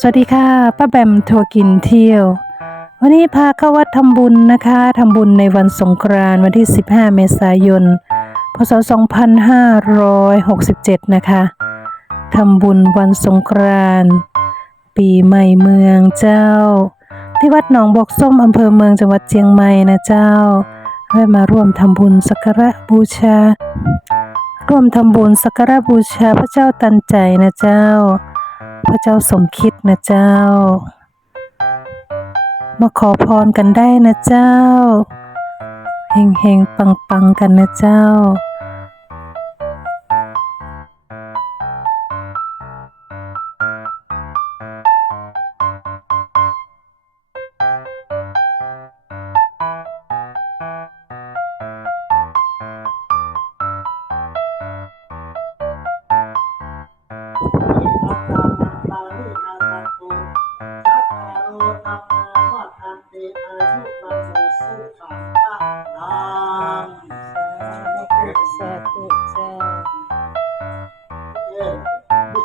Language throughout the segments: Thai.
สวัสดีค่ะป้าแบมทัวร์กินเที่ยว วันนี้พาเข้าวัดทำบุญนะคะทำบุญในวันสงกรานต์วันที่ 15 เมษายน พศ 2567 นะคะทำบุญวันสงกรานต์ปีใหม่เมืองเจ้า ที่วัดหนองบกส้มอำเภอเมืองจังหวัดเชียงใหม่นะเจ้าแวะมาร่วมทำบุญสักการะบูชา ร่วมทำบุญสักการะบูชาพระเจ้าตันใจนะเจ้า พระเจ้าสมคิดนะเจ้า มาขอพรกันได้นะเจ้าเฮงเฮงปังปังกันนะเจ้า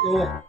Cool.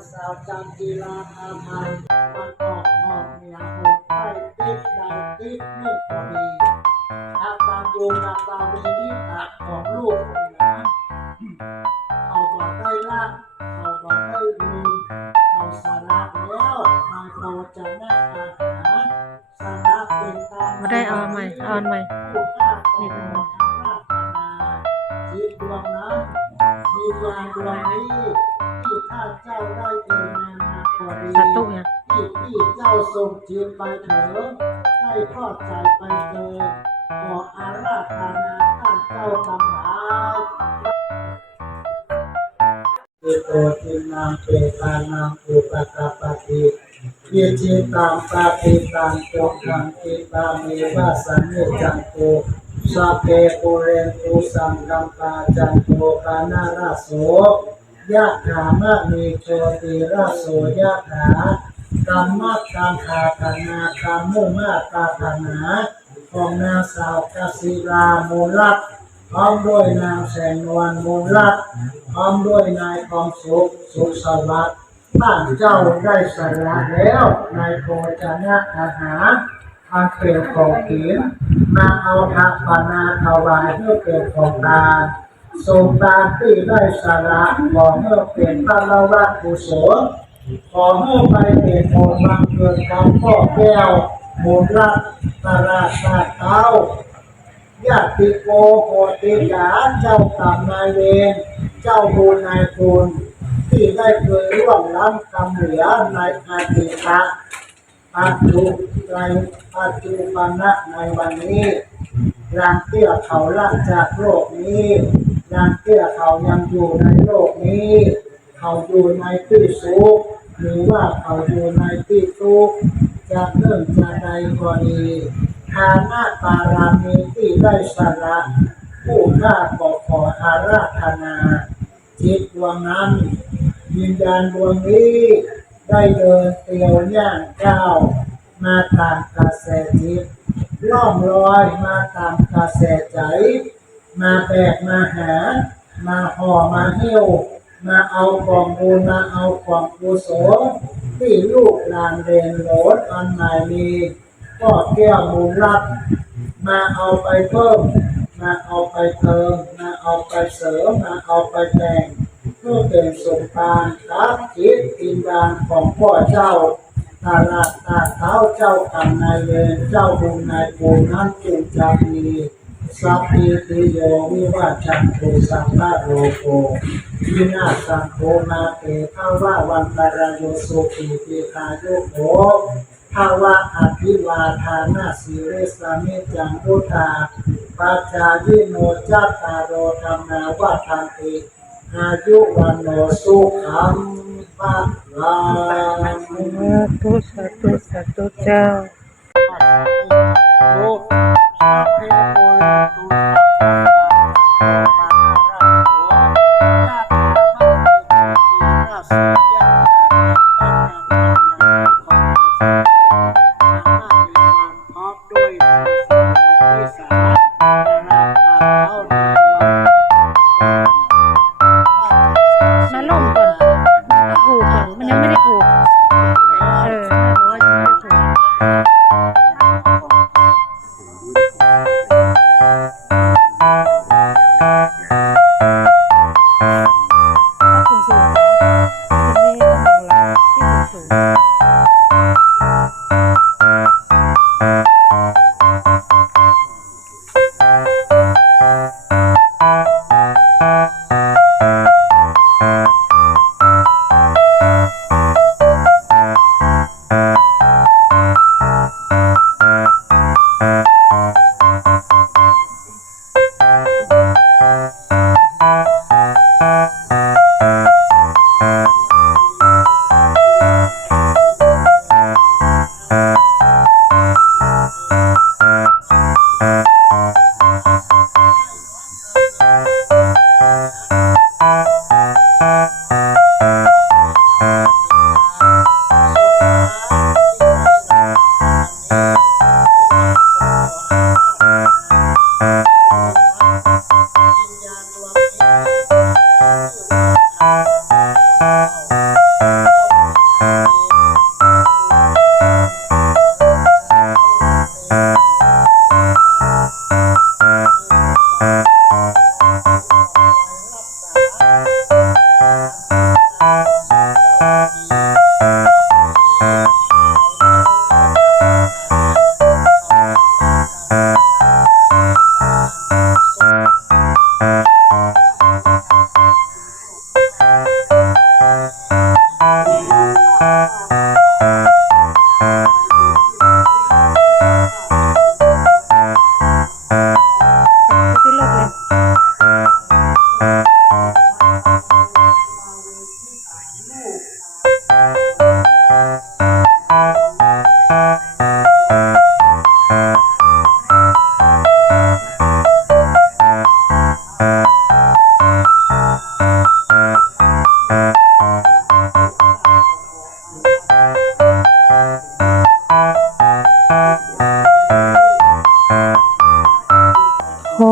จันจีลาอาภัยมันออกหอกเหนียวหกไข่ติดใดติดมืดพอดีอาตามโยงอาตามมีนิสัยของลูกคนนเขาบอกได้ละเขาบอกได้ลืมเขาสาระแล้วนายโตจะแน่อาหาสาระเป็นตามมาได้เอาใหม่เอาใหม่ผู้ฆ่เราราธนาจิตดวงนั้นมียานดวงนี้ ที่ข้าเจ้าได้เอ่ยนมาพอดีสาธุเนี่ยที่ที่เจ้าทรงจิตไปเถิดได้ทอดใจไปเถิดขออาราธนาท่านเจ้าทั้งหลายอิโตทินังเปตานังอุปกปปติเยจิตังปาติตังจงทังกิตาเมวะสันนิจังโกสัพเพปุเรนตุสังกัมปาจันโทปานาราโส ยะถามะมีโชติราโสยะถากรรมะกรรมขาธนากรรมุมาตาธนาของนางสาวกสิรามูลักพร้อมด้วยนางแสงนวลมูลัตพร้อมด้วยนายทองสุขสุขสวัสดิ์ท่านเจ้าได้สละแล้วนายโพจนะอาหารทางเปลี่ยนของกินมาเอาทักปนาถวายเพื่อเกิดของทา ทรงตามที่ได้สละขอเมื่อเปลี่ยนพระละวัตกุศลขอเมื่อไปเปลี่ยนโอนบังเกิดของพ่อแก้วมูลรัตน์ตราชาเต้าญาติโกโหติยาเจ้ากรรมนายเวรเจ้าบุญนายคุณที่ได้เคยร่วมล้ำกรรมเหลือในอาติตะปัจจุในปัจจุบันในวันนี้รางเตี้ยเขาละจากโลกนี้ รางเตี้ยเขายังอยู่ในโลกนี้ เขาอยู่ในที่สุขหรือว่าเขาอยู่ในที่ทุกข์จะเริ่มจะใดก็ดีฐานะบารามีที่ได้สละผู้ข้าก็ขออาราธนา จิตดวงนั้นวิญญาณดวงนี้ได้เดินเตียวย่างก้าวมาตามกระแสจิตล่องลอยมาตามกระแสใจ มาแบกมาหา มาห่อมาเหิ้วมาเอาของบุญมาเอาของกุศลที่ลูกหลานเรียนโหลดอันใหม่มีก็แก้วมูลรักมาเอาไปเพิ่ม มาเอาไปเติม มาเอาไปเสริม มาเอาไปแต่งเพื่อเป็นสมภารครับจิตวิญญาณของพ่อเจ้าตาลาตาเท้าเจ้ากรรมนายเวรเจ้าบุญนายบุญนั้นจุจะมี สัพพิติโยวิวาจันโทสัพพะโรโกวินาสังโฆนาเตภาวะวันตรายโยสุขีติคาโยโภภาวะอภิวาทานาสิเรสามิจังพุทธาปัจจายิโนจัตตารโรธรรมาวัฏันติอายุวันโนสุขังภะลังสาธุสาธุสาธุเจ้า โลสั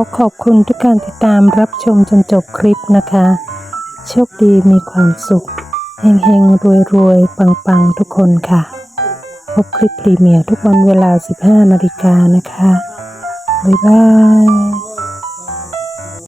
ขอขอบคุณทุกการติดตามรับชมจนจบคลิปนะคะ โชคดีมีความสุขเฮงเฮงรวยรวยๆปังปังๆ ทุกคนค่ะ พบคลิปพรีเมียร์ทุกวันเวลา 15 นาฬิกานะคะ บ๊ายบาย